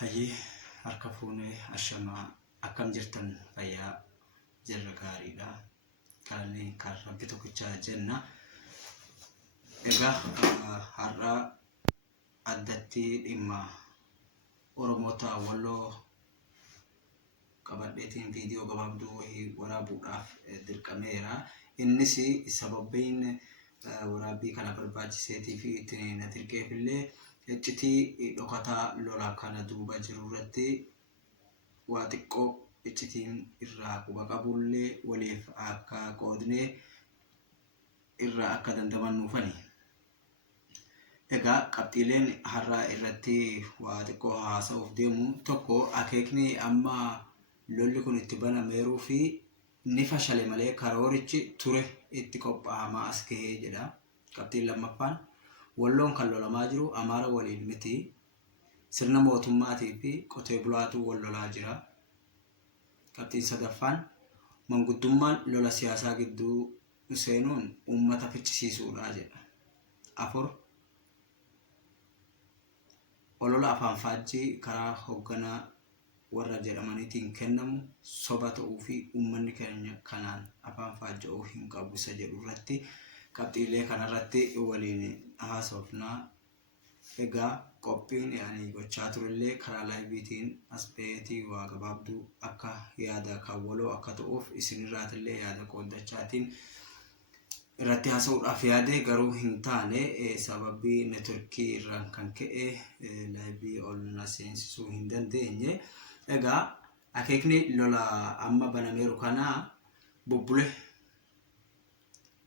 Hayyee harka fuunee ashamaa akkam jirtan fayyaa jirra gaariidha. Kan rabbi tokkichaa jenna. Egaa har'a addatti dhimma Oromoota Walloo qabadheetiin viidiyoo gabaabduu waraabuudhaaf dirqameera. Innis sababiin waraabbii kana barbaachiseetii fi ittiin na dirqeefillee iccitii dhokataa lolaa kana duuba jiru irratti waa xiqqoo iccitiin irraa quba qabullee waliif akka qoodnee irraa akka dandamannuufani. Egaa qabxiileen har'a irratti waa xiqqoo haasa'uuf deemu tokko akeekni amma lolli kun itti banameeruu fi ni fashale malee karoorichi ture itti qophaa'amaa as gahee jedha. Qabxiin lammaffaan Walloon kan lolamaa jiru Amaara waliin miti. Sirna mootummaatii fi qotee bulaatu wal lolaa jira. Qabxiin sadaffaan manguddummaan lola siyaasaa gidduu seenuun uummata fichisiisuudha jedha. 4 olola afaan faajjii karaa hoogganaa warra jedhamaniitiin kennamu soba ta'uu fi uummanni keenya kanaan afaan faajja'uu hin qabu isa jedhu irratti qabxiilee kanarratti waliin haasofnaa. Egaa qophiin ani gochaa turellee karaa laayiviitiin as ba'eetii waa gabaabduu akka yaada kan waloo akka ta'uuf isinirraatillee yaada qooddachaatiin irratti haasa'uudhaaf yaade garuu hin taane sababii neetworkii irraan kan ka'e laayivii ol na seensisuu hin dandeenye. Egaa akeekni lola amma banameeru kana bubbule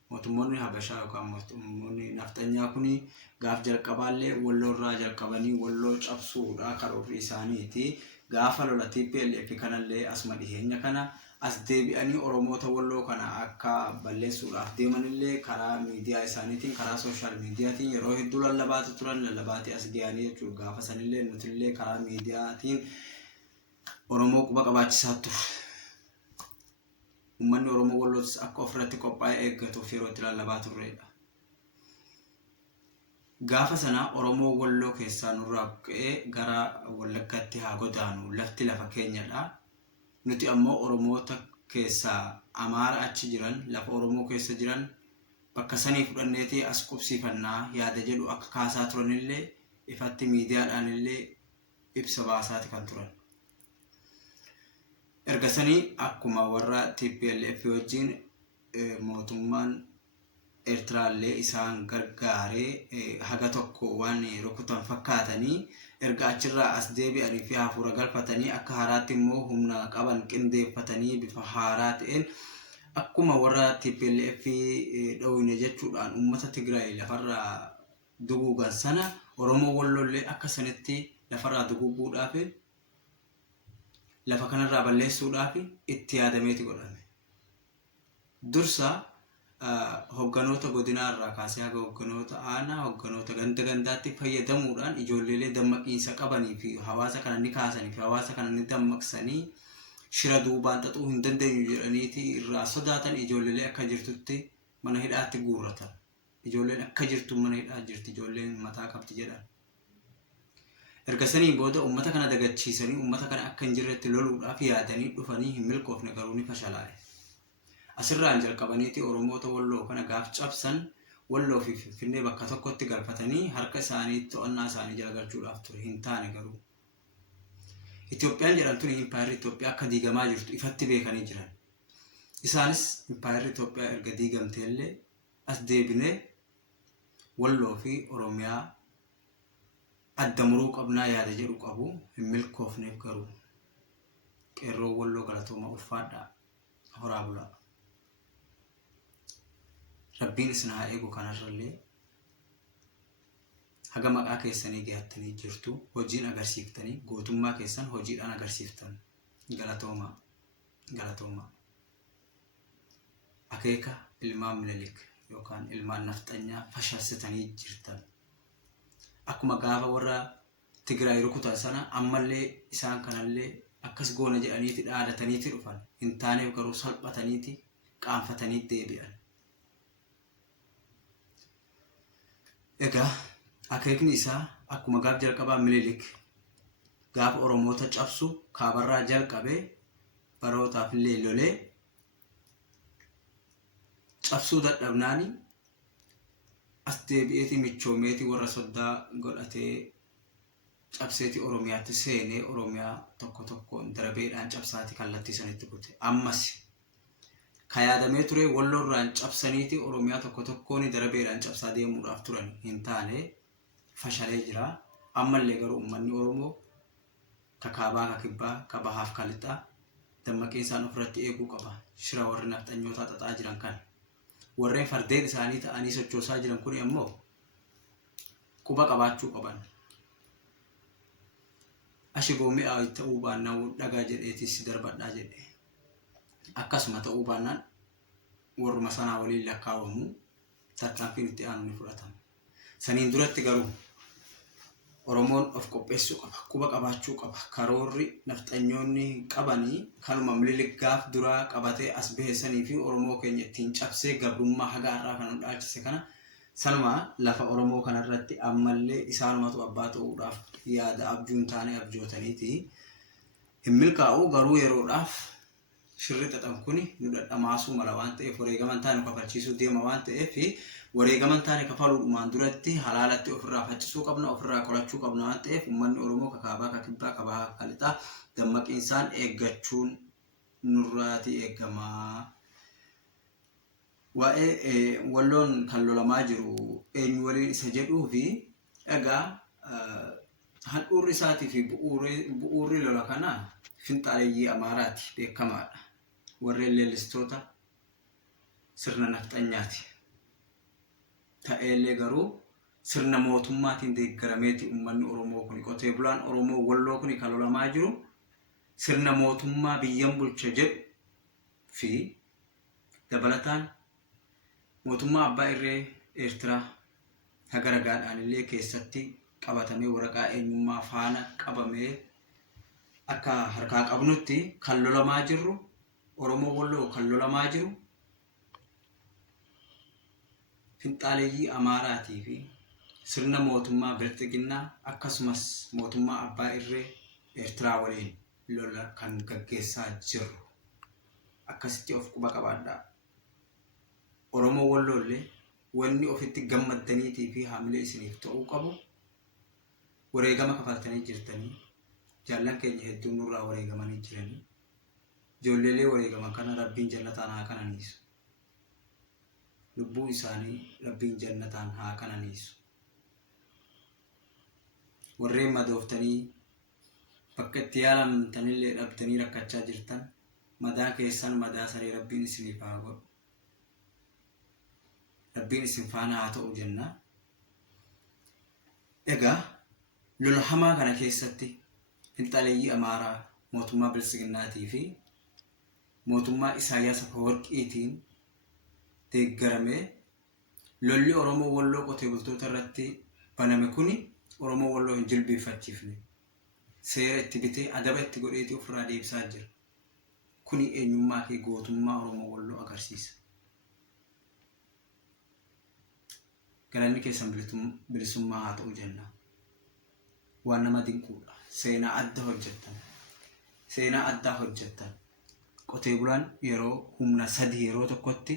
mootummoonni Habashaa yookaan mootummoonni naftanyaa kuni gaaf jalqabaallee Walloo irraa jalqabanii Walloo cabsuudha karoorri isaaniiti. Gaafa lola TPLF kanallee asuma dhiheenya kana as deebi'anii Oromoota Walloo kana akka balleessuudhaaf deemanillee karaa miidiyaa isaaniitiin karaa sooshaal miidiyaatiin yeroo hedduu lallabaatu turan lallabaatee as ga'anii jechuudha. Gaafa sanillee nutillee karaa miidiyaatiin Oromoo quba qabaachisaa ture. Uummanni Oromoo Wallootis akka ofirratti qophaa'ee eeggatuuf yeroo itti lallabaa turredha. Gaafa sana Oromoo Walloo keessaa nurraa buqqa'ee gara Wallaggaatti haa godaanu lafti lafa keenyadha. Nuti ammoo Oromoota keessaa Amaara achi jiran lafa Oromoo keessa jiran bakka sanii fudhanneetii as qubsiifannaa yaada jedhu akka kaasaa turanillee ifatti miidiyaadhaanillee ibsa baasaati kan turan. Ergasanii akkuma warra TPLF wajjin mootummaan Eertiraallee isaan gargaaree haga tokko waan rukutan fakkaatanii erga achirraa as deebi'anii fi hafuura galfatanii akka haaraatti immoo humna qaban qindeeffatanii bifa haaraa ta'een akkuma warra TPLF dhowwine jechuudhaan uummata Tigraay lafarraa duguugan sana Oromoo Walloollee akka sanitti lafarraa duguuguudhaaf lafa kanarraa balleessuudhaaf itti yaadameeti godhame. Dursa hogganoota godinaarraa kaasee haga hogganoota aanaa hogganoota gandaatti fayyadamuudhaan ijoolleelee dammaqiinsa qabanii fi hawaasa kana ni kaasanii fi hawaasa kana ni dammaqsanii shira duubaan xaxuu hin dandeenyu jedhaniiti irraa sodaatan ijoolleelee akka jirtutti mana hidhaatti guurratan. Ijoolleen akka jirtu mana hidhaa jirti ijoolleen mataa qabdi jedhan. Ergasanii booda uummata kana dagachiisanii uummata kana akka hin jirretti loluudhaaf yaadanii dhufanii hin milkoofne garuu ni fashalaa'e. Asirraan jalqabaniiti Oromoota Walloo kana gaaf cabsan Walloo fi Finfinnee bakka tokkotti galfatanii harka isaanii to'annaa isaanii jala galchuudhaaf ture. Hin taane garuu Itoophiyaan jedhamtuun impaayirri Itoophiyaa akka diigamaa jirtu ifatti beekanii jiran. Isaanis impaayirri Itoophiyaa erga diigamteellee as deebinee Walloo fi Oromiyaa adda muruu qabnaa yaada jedhu qabu hin milkoofneef garuu qeerroo Walloo galatooma ulfaadhaa horaa bulaa. Rabbiin isin haa eegu kanarrallee haga maqaa keessanii gahattanii jirtu hojiin agarsiiftanii gootummaa keessan hojiidhaan agarsiiftan galatoomaa galatoomaa. Akeeka ilmaan Minilik yookaan ilmaan nafxanyaa fashalsitanii jirtan. Akkuma gaafa warra Tigraay rukutan sana ammallee isaan kanallee akkas goona jedhaniiti dhaadataniiti dhufan. Hin taaneef garuu salphataniiti qaanfatanii deebi'an. Egaa akeekni isaa akkuma gaaf jalqabaa Minilik gaafa Oromoota cabsu kaabarraa jalqabee barootaaf illee lolee cabsuu dadhabnaani as deebi'eeti michoomeeti warra soddaa godhatee cabseeti Oromiyaatti seenee Oromiyaa tokko tokkoon darabeedhaan cabsaati kallattii sanitti bute. Ammas ka yaadamee ture Walloorraan cabsaniiti Oromiyaa tokko tokkoon darabeedhaan cabsaa deemuudhaaf turan hin taane fashalee jira. Ammallee garuu uummanni Oromoo ka kaabaa ka kibbaa ka bahaaf ka lixaa dammaqeensaan ofirratti eeguu qaba. Shira warri nafxanyootaa xaxaa jiran kan warreen fardeen isaanii ta'anii sochoosaa jiran kun immoo quba qabaachuu qaban. Ashigoo mi'aa ta'uu baannaan dhagaa jedheetis darbadhaa jedhe. Akkasuma ta'uu baannaan warruma sanaa waliin lakkaa'amu tarkaanfiin itti aanu ni fudhatama. Saniin duratti garuu Oromoon of qopheessuu qaba, quba qabaachuu qaba. Karoorri nafxanyoonni qabanii kanuma Minilikgaaf duraa qabatee as baheessanii fi Oromoo keenya ittiin cabsee gabrummaa haga har'aa kan dhaalchise kana sanuma lafa Oromoo kanarratti ammallee isaanumatu abbaa ta'uudhaaf yaada abjuun taane abjootaniiti. Hin milkaa'u garuu yeroodhaaf shirri xaxan kuni nu dhadhamaasuu mala waan ta'eef wareegaman taane kafalchiisuu deema waan ta'eef wareegaman taane kafaluudhumaan duratti halaalatti ofirraa faccisuu qabna, ofirraa qolachuu qabna waan ta'eef uummanni Oromoo ka kaabaa ka kibbaa ka bahaa ka lixaa dammaqiinsaan eeggachuun nurraati eeggamaa. Waa'ee Walloon kan lolamaa jiru eenyu waliin isa jedhuu fi egaa handhuurri isaatii fi bu'uurri lola kanaa finxaaleeyyii Amaaraati beekamaadha. Warreen leellistoota sirna nafxanyaati. Ta'ellee garuu sirna mootummaatiin deeggarameeti uummanni Oromoo kuni qotee bulaan Oromoo Walloo kuni kan lolamaa jiru sirna mootummaa biyyan bulcha jedhu fi dabalataan mootummaa abbaa irree Eertiraa hagaragaadhaan illee keessatti qabatamee waraqaa eenyummaa faana qabamee akka harkaa qabnutti kan lolamaa jirru Oromoo Walloo kan lolamaa jiru finxaaleeyyii Amaaraatii fi sirna mootummaa Bilxiginnaa akkasumas mootummaa abbaa irree Eertiraa waliin lola kan gaggeessaa jiru. Akkasitti of quba qabaadhaa. Oromoo Walloollee wanni ofitti gammaddaniitii fi haamilee isiniif ta'uu qabu wareegama kafaltanii jirtanii jaallan keenya hedduun nurraa wareegamanii jiranii ijoolleelee wareegaman kana Rabbiin jannataan haa kananiisu. Lubbuu isaanii Rabbiin jannataan haa kananiisu. Warreen madooftanii bakka itti yaalamtanillee dhabdanii rakkachaa jirtan madaa keessan madaa saree Rabbiin isiniif haa godhu. Rabbiin isin faana haa ta'u jenna. Egaa lola hamaa kana keessatti finxaaleeyyii Amaaraa mootummaa Biltsiginnaatii fi mootummaa Isaayyaas Afeworqiitiin deeggaramee lolli Oromoo Walloo qotee bultoota irratti baname kuni Oromoo Walloo hin jilbeeffachiifne. Seera itti bitee adaba itti godheeti ofirraa deebisaa jira. Kuni eenyummaa fi gootummaa Oromoo Walloo agarsiisa. Galanni keessan bilisummaa haa ta'u jenna. Waan nama dinquudha. Seenaa adda hojjettan. Seenaa addaa hojjettan. Qotee bulaan yeroo humna sadii yeroo tokkotti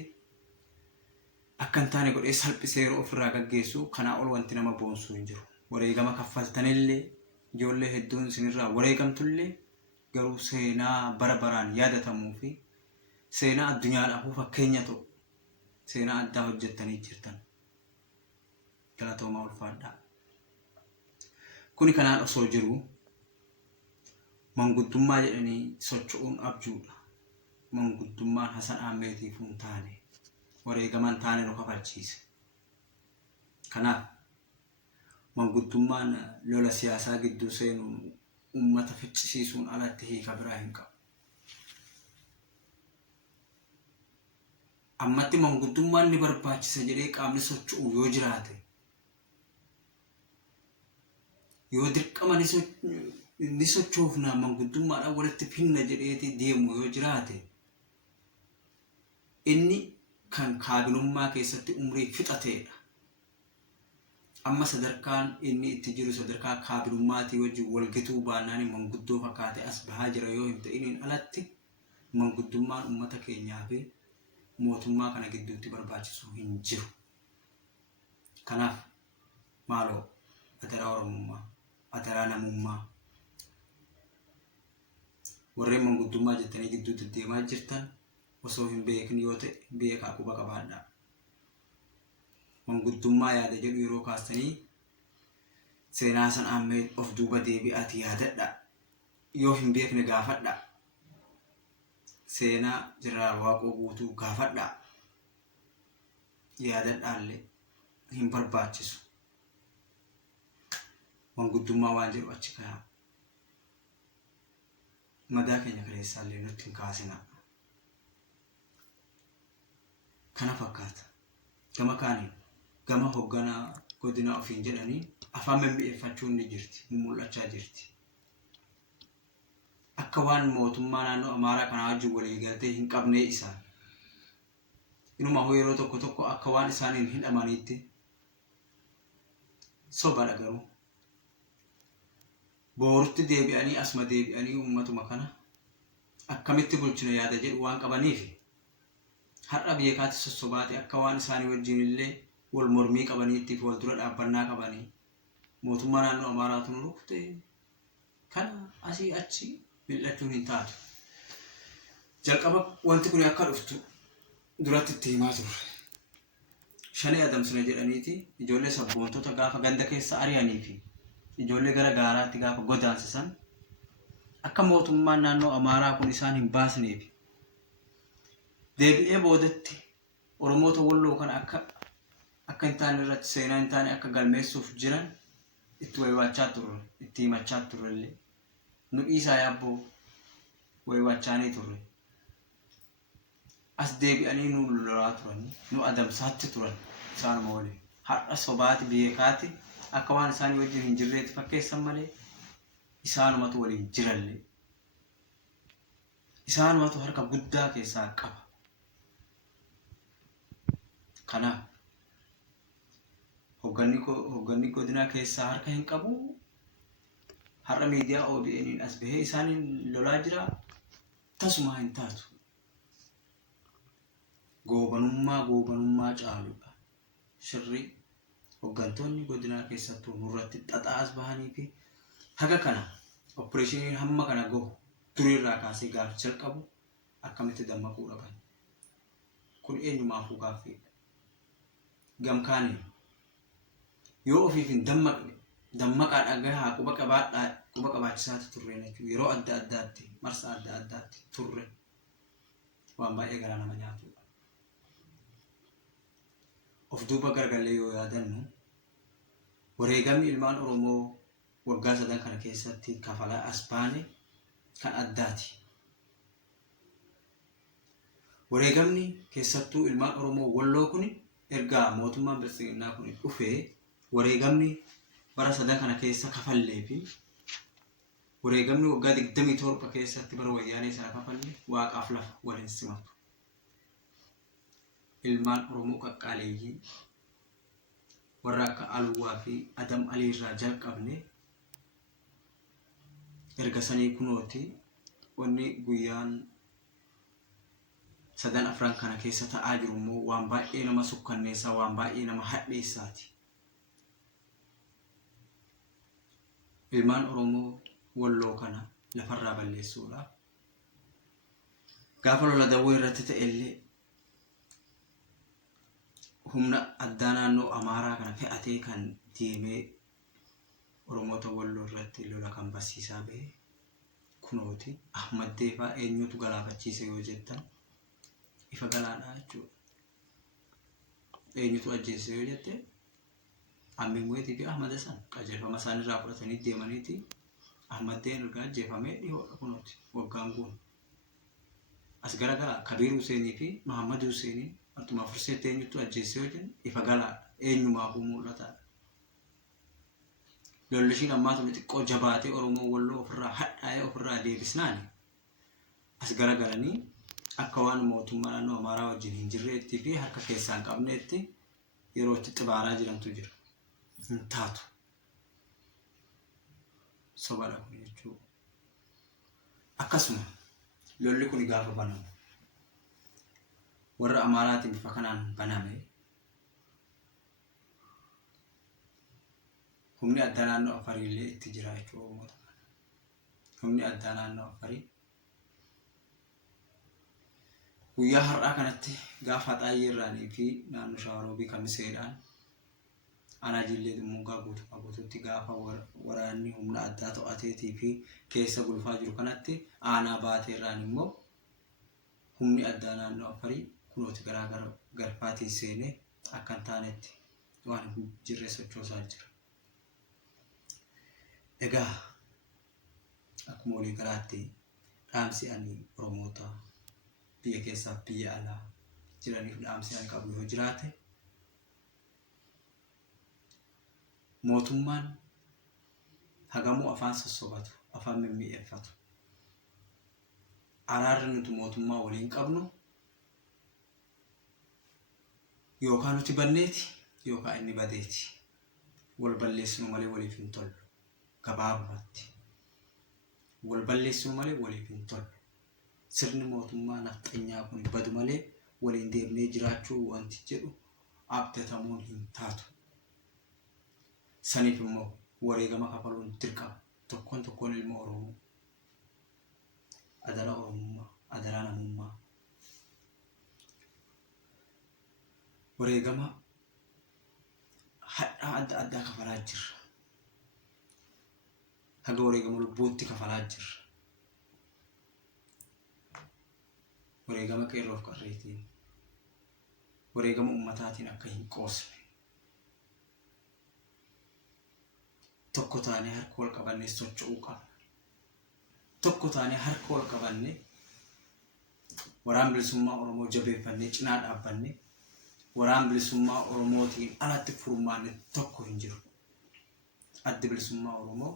akka hin taane godhee salphisee yeroo ofirraa gaggeessu kanaa ol wanti nama boonsuu hin jiru. Wareegama kaffaltanillee ijoollee hedduun isinirraa wareegamtullee garuu seenaa bara baraan yaadatamuu fi seenaa addunyaadhaaf fakkeenya ta'u seenaa addaa hojjettanii jirtan. Galatoomaa ulfaadhaa. Kuni kanaan osoo jiru manguddummaa jedhanii socho'uun abjuudha. Manguddummaan Hasan Ahmetiif hin taane wareegaman taane nu kafalchiise. Kanaaf manguddummaan lola siyaasaa gidduu seenuun uummata ficcisiisuun alatti hiika biraa hin qabu. Ammatti manguddummaan ni barbaachisa jedhee qaamni socho'u yoo jiraate yoo dirqama ni sochoofnaa manguddummaadhaan walitti finna jedheeti deemu yoo jiraate inni kan kaabinummaa keessatti umrii fixateedha. amma sadarkaan inni itti jiru sadarkaa kaabinummaati wajji walgituu baanaan manguddoo fakkaate as bahaa jira yoo hin ta'iniin alatti manguddummaan ummata keenyaa fi mootummaa kana gidduutti barbaachisu hin jiru. Kanaaf maaloo ataraa oromummaa ataraa namummaa warreen manguddummaa jettanii gidduutti deemaa jirtan osoo hin beekni yoo ta'e beekaa quba qabaadhaa. Manguddummaa yaada jedhu yeroo kaastanii seenaa san ammee of duuba deebi'aati yaadadha. Yoo hin beekne gaafadha. Seenaa Jeneraal Waaqoo Guutuu gaafadha. Yaadadhaallee hin barbaachisu. Manguddummaa waan jedhu achi kaa'aa. Madaa keenya kaleessaallee nutti hin kaasina. Kana fakkaata. Gama kaaniin gama hoogganaa godina ofiin jedhanii afaan memmi'eeffachuun ni jirti, mul'achaa jirti. Akka waan mootummaa naannoo Amaaraa kanaa wajjin waliigaltee hin qabnee isaan. Inuma hoo yeroo tokko tokko akka waan isaaniin hin amaniitti sobadha garuu. Boorutti deebi'anii asuma deebi'anii uummatuma kana akkamitti bulchina yaada jedhu waan qabaniif har'a beekaatti sossobaate akka waan isaanii wajjin illee wal mormii qabaniitti fi wal dura dhaabbannaa qabanii mootummaa naannoo Amaaraatu nu rukute kana asii achi mil'achuun hin taatu. Jalqaba wanti kun akka dhuftu duratti itti himaa turre. Shanee adamsina jedhaniiti ijoollee sabboontota gaafa ganda keessa ari'anii fi ijoollee gara gaaraatti gaafa godaansisan akka mootummaan naannoo Amaaraa kun isaan hin baasneef deebi'ee boodatti Oromoota Walloo kana akka hin taane irratti seenaa hin taane akka galmeessuuf jiran itti wayiwaachaa turre, itti himachaa turrellee. Nu dhiisaa yaabboo wayiwaachaanii turre. As deebi'anii nu lolaa turan, nu adamsaatti turan isaanuma waliin. Har'a sobaati beekaati akka waan isaanii wajjin hin jirreetti fakkeessan malee isaanumatu waliin jirallee. Isaanumatu harka guddaa keessaa qaba. Kanaaf hoogganni godinaa keessaa harka hin qabu. Har'a miidiyaa OBN as bahee isaaniin lolaa jira. Tasuma hin taatu. Goobanummaa caaludha. Shirri hooggantoonni godinaa keessattuu nurratti xaxaa as bahanii fi haga kana opereeshinii hamma kana gohu duriirraa kaasee gaafa jalqabu akkamitti dammaquu dhaban. Kun eenyumaafuu gaaffiidha. Gamkaanii yoo ofiif hin dammaqne dammaqaa dhagahaa quba qabaachisaatu turre jechuudha. Yeroo adda addaatti marsa adda addaatti turre waan baay'ee garaa nama nyaatudha. Of duuba gargallee yoo yaadannu wareegamni ilmaan Oromoo waggaa 3 kana keessatti kafalaa as baane kan addaati. Wareegamni keessattuu ilmaan Oromoo Walloo kun ergaa mootummaan Bilisiginnaa kun dhufee wareegamni bara 3 kana keessa kafallee fi wareegamni waggaa 27 keessatti bara wayyaanee sana kafalle waaqaaf lafa waliin simatu. Ilmaan Oromoo qaqqaaleeyyii warra akka Alwaa fi Adam Aliirraa jalqabne erga sanii kunooti wanni guyyaan 3-4 kana keessa ta'aa jiru immoo waan baay'ee nama sukkanneessaa waan baay'ee nama hadheessaati. Ilmaan Oromoo Walloo kana lafarraa balleessuudhaaf gaafa lola dawwee irratti ta'ellee humna addaa naannoo Amaaraa kana fe'atee kan deemee Oromoota Walloo irratti lola kan barsiisaa bahe kunooti. Ahmad Deefaa eenyutu galaafachiise yoo jettan ifa galaadhaa jechuudha. Eenyutu ajjeese yoo jette Ammee Mu'eetii fi Ahmad Hasan qajeelfama isaanirraa fudhatanii deemaniiti. Ahmad Deen erga ajjeefamee dhihoodha kunooti waggaan kun. As garagaraa Kabiir Huseenii fi Mahammad Huseenii altuma furseetti eenyutu ajjeese yoo jennu ifa galaadha. Eenyumaafuu mul'ataadha. Lollishiin ammaa tuni xiqqoo jabaatee Oromoo Walloo ofirraa hadhaa'ee ofirraa deebisnaani as garagalanii akka waan mootummaa naannoo Amaaraa wajjin hin jirreetti fi harka keessaan qabneetti yeroo itti xibaaraa jirantu jira. hin taatu. Sobadha kun jechuudha. Akkasuma lolli kun gaafa banamu warra Amaaraatiin bifa kanaan baname humni addaa naannoo Afarii illee itti jira jechuudha. Humni addaa naannoo Afarii guyyaa har'aa kanatti gaafa Xaayee Irraanii fi naannoo Shawaroobii Kamiseedhaan ana jillee dhimmuugaa guutuutti gaafa waraanni humna addaa to'ateetii fi keessa gulfaa jiru kanatti aanaa Baatee Irraan immoo humni addaa naannoo Afarii kunooti garaa garpaatii seenee akka hin taanetti waan jirre sochoosaa jira. Egaa akkuma walii galaatti dhaamsi ani Oromoota biyya keessaa biyya alaa jiraniif dhaamsi ani qabu yoo jiraate mootummaan hagamuu afaan sossobatu afaan mimmi'eeffatu araarri nuti mootummaa waliin qabnu yookaan nuti banneeti yookaan inni badeeti. Wal balleessinu malee waliif hin tollu. Gabaabumatti wal balleessinu malee waliif hin tollu. Sirni mootummaa nafxanyaa kun badu malee waliin deemnee jiraachuu wanti jedhu abdatamuun hin taatu. Saniif immoo wareegama kafaluun dirqama. Tokkoon ilma Oromoo adara Oromummaa adara namummaa wareegama hadhaa adda addaa kafalaa jirra. Haga wareegama lubbuutti kafalaa jirra. Wareegama qeerroof qarreetiin wareegama ummataatiin akka hin qoosne tokko taanee harka wal qabannee socho'uu qabna. Tokko taanee harka wal qabannee waraan bilisummaa Oromoo jabeeffannee cinaa dhaabbannee waraan bilisummaa Oromootiin alatti furmaanne tokko hin jiru. Addi bilisummaa Oromoo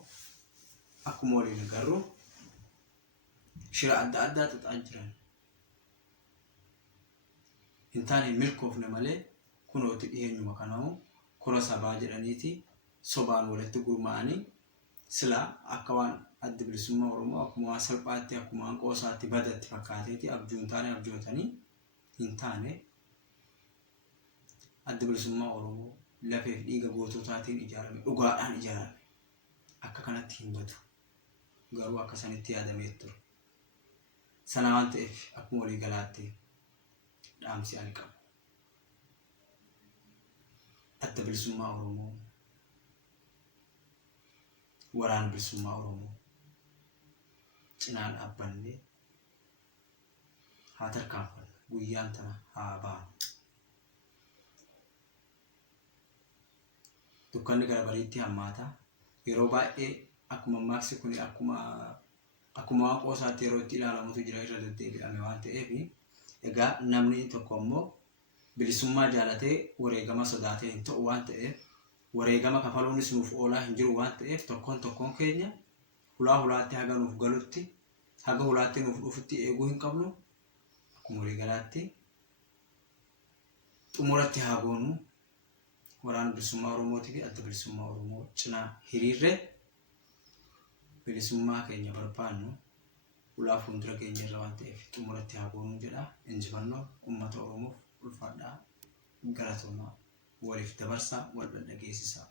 akkuma waliin agarru shira adda addaa xaxaa jiran. Hin taane milkoofne malee kunooti dhiyeenyuma kanaa'u kora sabaa jedhaniiti sobaan walitti gurmaa'anii sila akka waan addi bilisummaa Oromoo akkuma waan salphaatti akkuma waan qoosaatti badatti fakkaateeti abjootanii hin taane addi bilisummaa Oromoo lafeef dhiiga goototaatiin ijaarame dhugaadhaan ijaarame akka kanatti hin badu. Garuu akka sanitti yaadamee ture. Sana waan ta'eef akkuma walii galaatti dhaamsi ani qabu. Adda bilisummaa Oromoo waraan bilisummaa Oromoo cinaa dhaabbannee haa tarkaanfannu. Guyyaan tana haa baanu. Dukkanni gara bariitti hammaata. Yeroo baay'ee akkuma maaksi kun akkuma waan qoosaatti yeroo itti ilaalamutu jira irra deddeebi'ame waan ta'eef egaa namni tokko immoo bilisummaa jaalatee wareegama sodaatee hin ta'u waan ta'eef wareegama kafaluunis nuuf oolaa hin jiru waan ta'eef tokkoon keenya hulaatti haga nuuf galutti haga hulaatti nuuf dhufutti eeguu hin qabnu. Akkuma walii galaatti xumuratti haa goonu. Waraan bilisummaa Oromootii fi adda bilisummaa Oromoo cinaa hiriirree bilisummaa keenya barbaannu ulaa fuuldura keenya irra waan ta'eef xumuratti haa goonu jedha. Injifannoo uummata Oromoof ulfaadhaa galatoomaa waliif dabarsaa wal dhageessisaa.